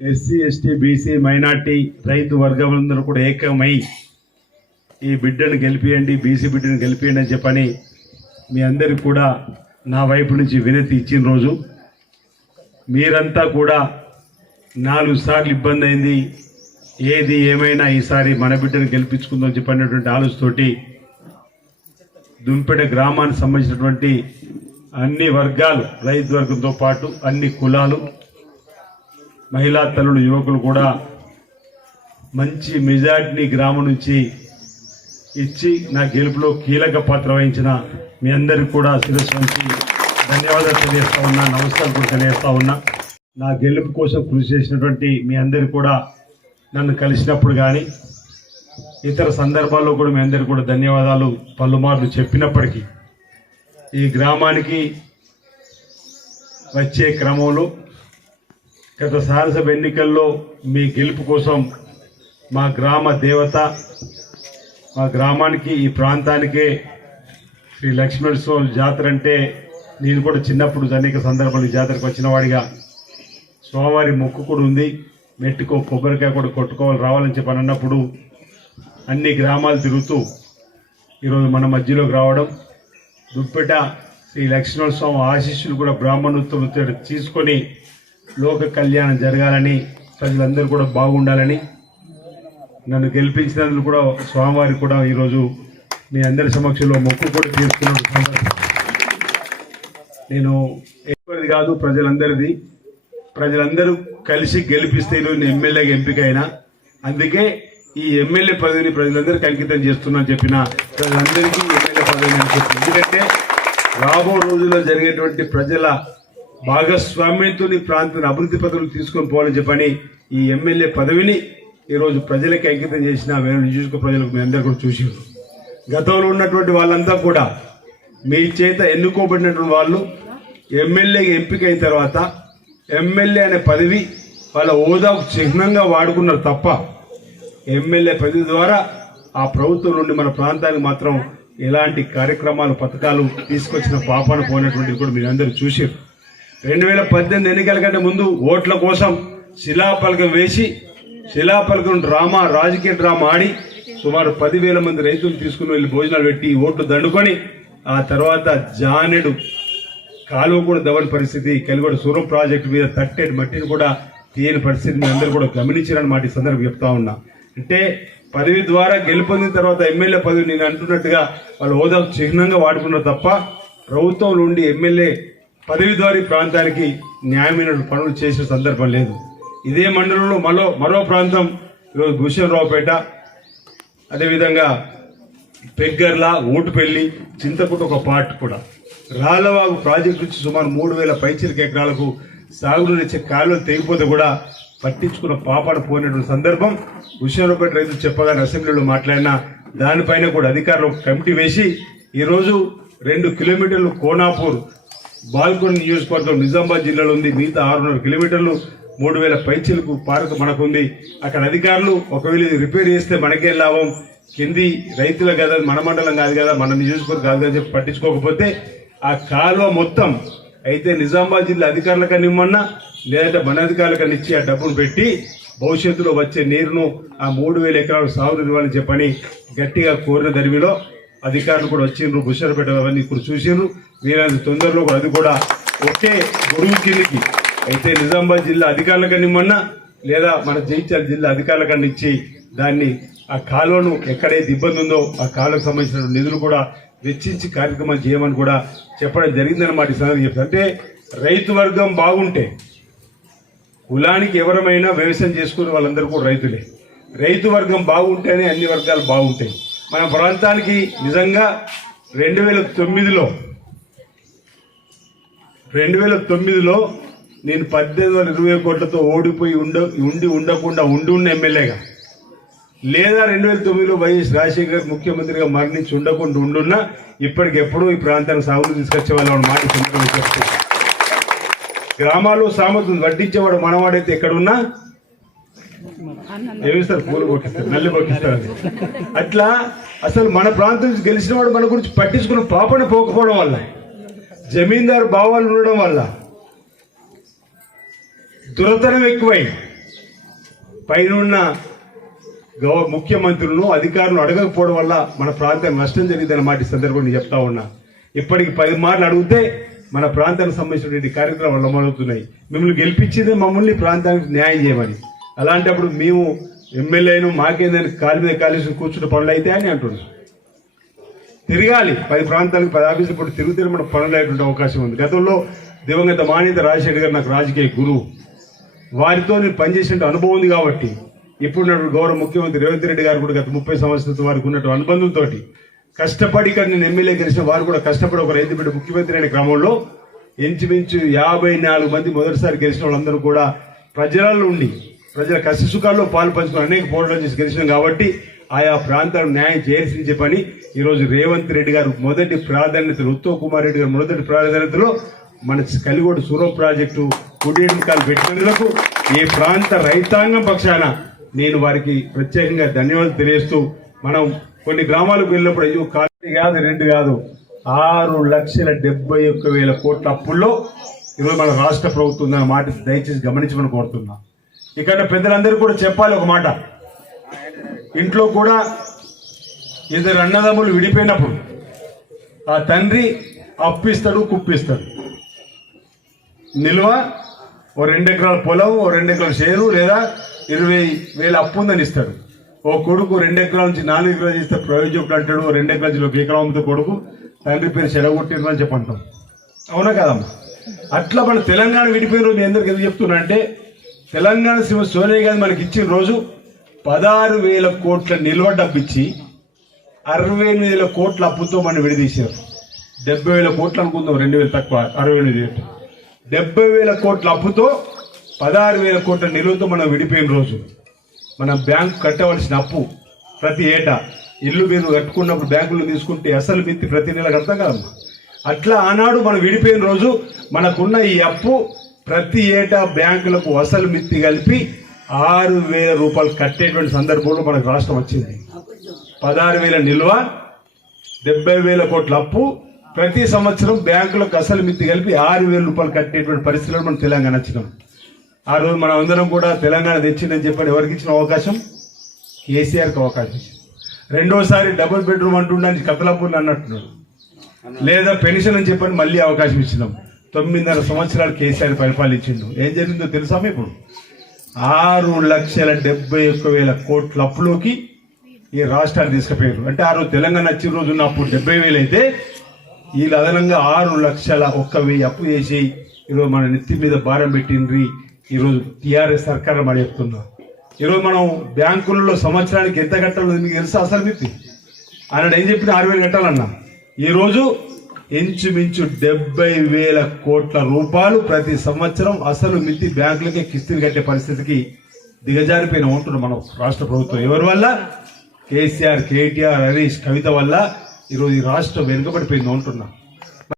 SC ST BC minority రైతు వర్గములందరూ కూడా ఏకమై ఈ బిడ్డను గెలిపియండి బీసీ బిడ్డను గెలిపియండి అని చెప్పని మీ అందరికి కూడా నా వైపు నుంచి వినతి ఇచ్చిన రోజు. మీరంతా కూడా నాలుగు సార్లు ఇబ్బంది అయింది. ఏది ఏమైనా ఈసారి మన బిడ్డను గెలిపించుకుందాం చెప్పినటువంటి ఆలోచనతోటి దుంపెట గ్రామానికి సంబంధించినటువంటి అన్ని వర్గాలు రైతు వర్గంతో పాటు అన్ని కులాలు మహిళా తల్లులు యువకులు కూడా మంచి మెజార్టీని గ్రామం నుంచి ఇచ్చి నా గెలుపులో కీలక పాత్ర వహించిన మీ అందరికి కూడా శిరస్సు ధన్యవాదాలు తెలియజేస్తా ఉన్నా నమస్కారం కూడా తెలియజేస్తా ఉన్నా. నా గెలుపు కోసం కృషి చేసినటువంటి మీ అందరికి కూడా నన్ను కలిసినప్పుడు కానీ ఇతర సందర్భాల్లో కూడా మీ అందరికీ కూడా ధన్యవాదాలు పలుమార్లు చెప్పినప్పటికీ. ఈ గ్రామానికి వచ్చే క్రమంలో గత శాసనసభ ఎన్నికల్లో మీ గెలుపు కోసం మా గ్రామ దేవత మా గ్రామానికి ఈ ప్రాంతానికే శ్రీ లక్ష్మణస్వామి జాతర అంటే నేను కూడా చిన్నప్పుడు అనేక సందర్భాలు జాతరకు వచ్చినవాడిగా స్వామివారి మొక్కు కూడా ఉంది. మెట్టుకో కొబ్బరికాయ కూడా కొట్టుకోవాలి రావాలని చెప్పి అన్నప్పుడు అన్ని గ్రామాలు తిరుగుతూ ఈరోజు మన మధ్యలోకి రావడం. దుప్పెట శ్రీ లక్ష్మణ స్వామి ఆశీస్సులు కూడా బ్రాహ్మణోత్తములతో తీసుకొని లోక కళ్యాణం జరగాలని ప్రజలందరూ కూడా బాగుండాలని నన్ను గెలిపించినందుకు కూడా స్వామివారికి కూడా ఈరోజు మీ అందరి సమక్షంలో మొక్కు కూడా తీర్చుకున్న నేను ఎక్కువది కాదు ప్రజలందరిది. ప్రజలందరూ కలిసి గెలిపిస్తే ఈరోజు నేను ఎమ్మెల్యేగా ఎంపిక అయినా అందుకే ఈ ఎమ్మెల్యే పదవిని ప్రజలందరికీ అంకితం చేస్తున్నా చెప్పిన ప్రజలందరికీ ఎమ్మెల్యే పదవిని అని చెప్పి ఎందుకంటే రాబో రోజుల్లో జరిగేటువంటి ప్రజల భాగస్వామ్యంతో ఈ ప్రాంతాన్ని అభివృద్ధి పథకం తీసుకొని పోవాలని చెప్పని ఈ ఎమ్మెల్యే పదవిని ఈరోజు ప్రజలకి అంకితం చేసిన వేరే నియోజక ప్రజలకు మీ అందరూ కూడా చూసి గతంలో ఉన్నటువంటి వాళ్ళంతా కూడా మీ చేత ఎన్నుకోబడినటువంటి వాళ్ళు ఎమ్మెల్యే ఎంపిక అయిన తర్వాత ఎమ్మెల్యే అనే పదవి వాళ్ళ హోదాకు చిహ్నంగా వాడుకున్నారు తప్ప ఎమ్మెల్యే పదవి ద్వారా ఆ ప్రభుత్వం నుండి మన ప్రాంతానికి మాత్రం ఎలాంటి కార్యక్రమాలు పథకాలు తీసుకొచ్చిన పాపాన పోయినటువంటిది కూడా మీరు అందరూ చూసారు రెండు వేల పద్దెనిమిది ఎన్నికల కంటే ముందు ఓట్ల కోసం శిలాపలకం వేసి శిలాపలకం డ్రామా రాజకీయ డ్రామా ఆడి సుమారు పదివేల మంది రైతులు తీసుకుని వెళ్ళి భోజనాలు పెట్టి ఓట్లు దండుకొని ఆ తర్వాత జానెడు కాలువ కూడా దవని పరిస్థితి కలిగొడ సూరం ప్రాజెక్టు మీద తట్టేటి మట్టిని కూడా తీయని పరిస్థితి మీ అందరూ కూడా గమనించారని మాట ఈ సందర్భం చెప్తా ఉన్నా. అంటే పదవి ద్వారా గెలుపొందిన తర్వాత ఎమ్మెల్యే పదవి నేను అంటున్నట్టుగా వాళ్ళు హోదా చిహ్నంగా వాడుకున్నారు తప్ప ప్రభుత్వం నుండి ఎమ్మెల్యే పదవి ప్రాంతానికి న్యాయమైన పనులు చేసిన సందర్భం లేదు. ఇదే మండలంలో మరో మరో ప్రాంతం ఈరోజు భూషణరావుపేట. అదేవిధంగా పెగ్గర్ల ఓటుపల్లి చింతకుంట ఒక పార్ట్ కూడా. రాళ్ళవాగు ప్రాజెక్టు నుంచి సుమారు మూడు వేల పైచిలక ఎకరాలకు సాగులో ఇచ్చే కాలువలు తెగిపోతే కూడా పట్టించుకున్న పాపాడు పోయినటువంటి సందర్భం హుషారుపేట రైతులు చెప్పగానే అసెంబ్లీలో మాట్లాడిన దానిపైన కూడా అధికారులు కమిటీ వేసి ఈరోజు రెండు కిలోమీటర్లు కోనాపూర్ బాల్కొండ నియోజకవర్గం నిజామాబాద్ జిల్లాలో ఉంది. మిగతా ఆరున్నర కిలోమీటర్లు మూడు వేల పైచీలకు పార్క్ మనకుంది. అక్కడ అధికారులు ఒకవేళ ఇది రిపేర్ చేస్తే మనకే లాభం? కింది రైతుల కదా మన మండలం కాదు కదా మన నియోజకవర్గం కాదు కదా చెప్పి పట్టించుకోకపోతే ఆ కాలువ మొత్తం అయితే నిజామాబాద్ జిల్లా అధికారులకు ఇమ్మన్నా లేదంటే మన అధికారులకు ఇచ్చి ఆ డబ్బును పెట్టి భవిష్యత్తులో వచ్చే నీరును ఆ మూడు వేల ఎకరాలు సాగు ఇవ్వాలని చెప్పని గట్టిగా కోరిన దరిమిలో అధికారులు కూడా వచ్చిండ్రు బుషర్పేట అవన్నీ ఇప్పుడు చూసిండ్రు. వీలైనంత తొందరలో కూడా అది కూడా ఒకే గొడుగు కిందికి. అయితే నిజామాబాద్ జిల్లా అధికారులకు ఇమ్మన్నా లేదా మన జైత్యాల జిల్లా అధికారులకన్నా ఇచ్చి దాన్ని ఆ కాలువను ఎక్కడైతే ఇబ్బంది ఉందో ఆ కాలువకు సంబంధించిన నిధులు కూడా వెచ్చించి కార్యక్రమాలు చేయమని కూడా చెప్పడం జరిగిందన్నమాట ఈ సందర్భంగా చెప్తాను అంటే రైతు వర్గం బాగుంటే కులానికి ఎవరమైనా వ్యవసాయం చేసుకునే వాళ్ళందరూ కూడా రైతులే. రైతు వర్గం బాగుంటేనే అన్ని వర్గాలు బాగుంటాయి. మన ప్రాంతానికి నిజంగా రెండు వేల తొమ్మిదిలో రెండు వేల తొమ్మిదిలో నేను పద్దెనిమిది వందల ఇరవై కోట్లతో ఓడిపోయి ఉండ ఉండి ఉండకుండా ఉండి ఉన్న ఎమ్మెల్యేగా. లేదా రెండు వేల తొమ్మిదిలో వైఎస్ రాజశేఖర్ ముఖ్యమంత్రిగా మరణించి ఉండకుండా ఉండున్నా ఇప్పటికెప్పుడూ ఈ ప్రాంతానికి సాగులు తీసుకొచ్చే వాళ్ళ మాట సందర్భంగా గ్రామాల్లో సామర్థ్యం వడ్డించేవాడు మనవాడైతే ఎక్కడున్నా ఏమిస్తారు? పూలు కొట్టిస్తారు నల్లి అట్లా అసలు మన ప్రాంతం నుంచి గెలిచిన వాడు మన గురించి పట్టించుకున్న పాపని పోకపోవడం వల్ల జమీందారు భావాలు ఉండడం వల్ల దురతనం ఎక్కువై పైనున్న గవ ముఖ్యమంత్రులను అధికారులను అడగకపోవడం వల్ల మన ప్రాంతం నష్టం జరిగిందన్న మాట ఈ సందర్భంగా చెప్తా ఉన్నా. ఇప్పటికి పది మార్లు అడిగితే మన ప్రాంతానికి సంబంధించినటువంటి కార్యక్రమాలు అమలవుతున్నాయి. మిమ్మల్ని గెలిపించిందే మమ్మల్ని ప్రాంతానికి న్యాయం చేయమని. అలాంటప్పుడు మేము ఎమ్మెల్యేను మాకేందని కాలు మీద కాలేసి కూర్చున్న పనులు అయితే అని అంటున్నాం తిరగాలి. పది ప్రాంతాలకు పది ఆఫీసులు ఇప్పుడు తిరుగుతే మన పనులు అయ్యేటువంటి అవకాశం ఉంది. గతంలో దివంగత మానేత రాజశేఖర్ గారు నాకు రాజకీయ గురువు. వారితో నేను పనిచేసిన అనుభవం ఉంది కాబట్టి ఇప్పుడు ఉన్నటువంటి గౌరవ ముఖ్యమంత్రి రేవంత్ రెడ్డి గారు కూడా గత ముప్పై సంవత్సరాల వారికి ఉన్నటువంటి అనుబంధంతో కష్టపడి ఇక్కడ నేను ఎమ్మెల్యే గెలిచిన వారు కూడా కష్టపడి ఒక రైతు బిడ్డ ముఖ్యమంత్రి అనే క్రమంలో ఇంచుమించు యాభై నాలుగు మంది మొదటిసారి గెలిచిన వాళ్ళందరూ కూడా ప్రజలలో ఉండి ప్రజల కష్ట సుఖాల్లో పాలు పంచుకుని అనేక పోరాటాలు చేసి గెలిచినాం కాబట్టి ఆయా ప్రాంతాలకు న్యాయం చేయాల్సింది చెప్పని ఈరోజు రేవంత్ రెడ్డి గారు మొదటి ప్రాధాన్యతలు ఉత్తమ్ కుమార్ రెడ్డి గారు మొదటి ప్రాధాన్యతలో మన కలిగోడు సూరో ప్రాజెక్టు కుడికాలు పెట్టినందుకు ఈ ప్రాంత రైతాంగం పక్షాన నేను వారికి ప్రత్యేకంగా ధన్యవాదాలు తెలియజేస్తూ మనం కొన్ని గ్రామాలకు వెళ్ళినప్పుడు అయ్యో కాదు కాదు రెండు కాదు ఆరు లక్షల డెబ్బై ఒక్క వేల కోట్ల అప్పుల్లో ఈరోజు మన రాష్ట్ర ప్రభుత్వం మాట దయచేసి గమనించమని కోరుతున్నాను ఇక్కడ పెద్దలందరూ కూడా చెప్పాలి ఒక మాట. ఇంట్లో కూడా ఇద్దరు అన్నదమ్ములు విడిపోయినప్పుడు ఆ తండ్రి అప్పిస్తాడు కుప్పిస్తాడు. నిల్వ ఓ రెండు ఎకరాల పొలం ఓ రెండు ఎకరాల షేరు లేదా ఇరవై వేలు అప్పు ఉందని ఇస్తాడు. ఓ కొడుకు రెండు ఎకరాల నుంచి నాలుగు ఎకరాలు చేస్తే ప్రయోజకుడు అంటాడు ఓ రెండు ఎకరాల నుంచి ఒక ఎకరం కొడుకు తండ్రి పేరు చెడగొట్టిరు అని చెప్పంటాం. అవునా కదమ్మా? అట్లా మన తెలంగాణ విడిపోయిన రోజు మీ అందరికి ఎందుకు చెప్తున్నా అంటే తెలంగాణ శ్రీ సోనియా గాంధీ మనకి ఇచ్చిన రోజు పదహారు వేల కోట్ల నిల్వ డబ్బిచ్చి అరవై ఎనిమిది వేల కోట్ల అప్పుతో మనం విడదీశారు. డెబ్బై వేల కోట్లు అనుకుందాం రెండు వేలు తక్కువ అరవై ఎనిమిది డెబ్బై వేల కోట్ల అప్పుతో పదహారు వేల కోట్ల నిలువతో మనం విడిపోయిన రోజు. మనం బ్యాంకు కట్టవలసిన అప్పు ప్రతి ఏటా. ఇల్లు మీరు కట్టుకున్నప్పుడు బ్యాంకులో తీసుకుంటే అసలు మిత్తి ప్రతి నెల కడతాం కదమ్మా. అట్లా ఆనాడు మనం విడిపోయిన రోజు మనకున్న ఈ అప్పు ప్రతి ఏటా బ్యాంకులకు అసలు మిత్తి కలిపి ఆరు వేల రూపాయలు కట్టేటువంటి సందర్భంలో మనకు రాష్ట్రం వచ్చింది. పదహారు వేల నిల్వ డెబ్బై వేల కోట్ల అప్పు. ప్రతి సంవత్సరం బ్యాంకులకు అసలు మిత్తి కలిపి ఆరు వేల రూపాయలు కట్టేటువంటి పరిస్థితుల్లో మనం తెలంగాణ వచ్చినాం. ఆ రోజు మనం అందరం కూడా తెలంగాణ తెచ్చిందని చెప్పని ఎవరికి ఇచ్చిన అవకాశం? కేసీఆర్కి అవకాశం రెండోసారి డబుల్ బెడ్రూమ్ అంటుండని కతలాపూర్లు అన్నట్టున్నాడు. లేదా పెన్షన్ అని చెప్పని మళ్ళీ అవకాశం ఇచ్చినాం. తొమ్మిదిన్నర సంవత్సరాలు కేసీఆర్ పరిపాలించిండు. ఏం జరిగిందో తెలుసా ఇప్పుడు ఆరు లక్షల డెబ్బై ఒక్క వేల కోట్ల అప్పులోకి ఈ రాష్ట్రాన్ని తీసుకుపోయారు అంటే ఆ రోజు తెలంగాణ వచ్చిన రోజు ఉన్న అప్పుడు డెబ్బై వేలు అయితే వీళ్ళు అదనంగా ఆరు లక్షల ఒక్క వెయ్యి అప్పు చేసి ఈరోజు మన నెత్తి మీద భారం పెట్టిండ్రి. ఈరోజు టీఆర్ఎస్ సర్కారం మనం చెప్తున్నా. ఈరోజు మనం బ్యాంకులలో సంవత్సరానికి ఎంత కట్టాలో మీకు తెలుసా అసలు మీకు? ఆయన ఏం చెప్పిన ఆరు వేలు కట్టాలన్నా. ఈరోజు ఇంచుమించు డెబ్బై వేల కోట్ల రూపాయలు ప్రతి సంవత్సరం అసలు మిత్తి బ్యాంకులకే కిస్తీలు కట్టే పరిస్థితికి దిగజారిపోయిన ఉంటున్నాం మనం రాష్ట్ర ప్రభుత్వం. ఎవరి వల్ల? కేసీఆర్ కేటీఆర్ హరీష్ కవిత వల్ల ఈరోజు ఈ రాష్ట్రం వెనుకబడిపోయింది ఉంటున్నా.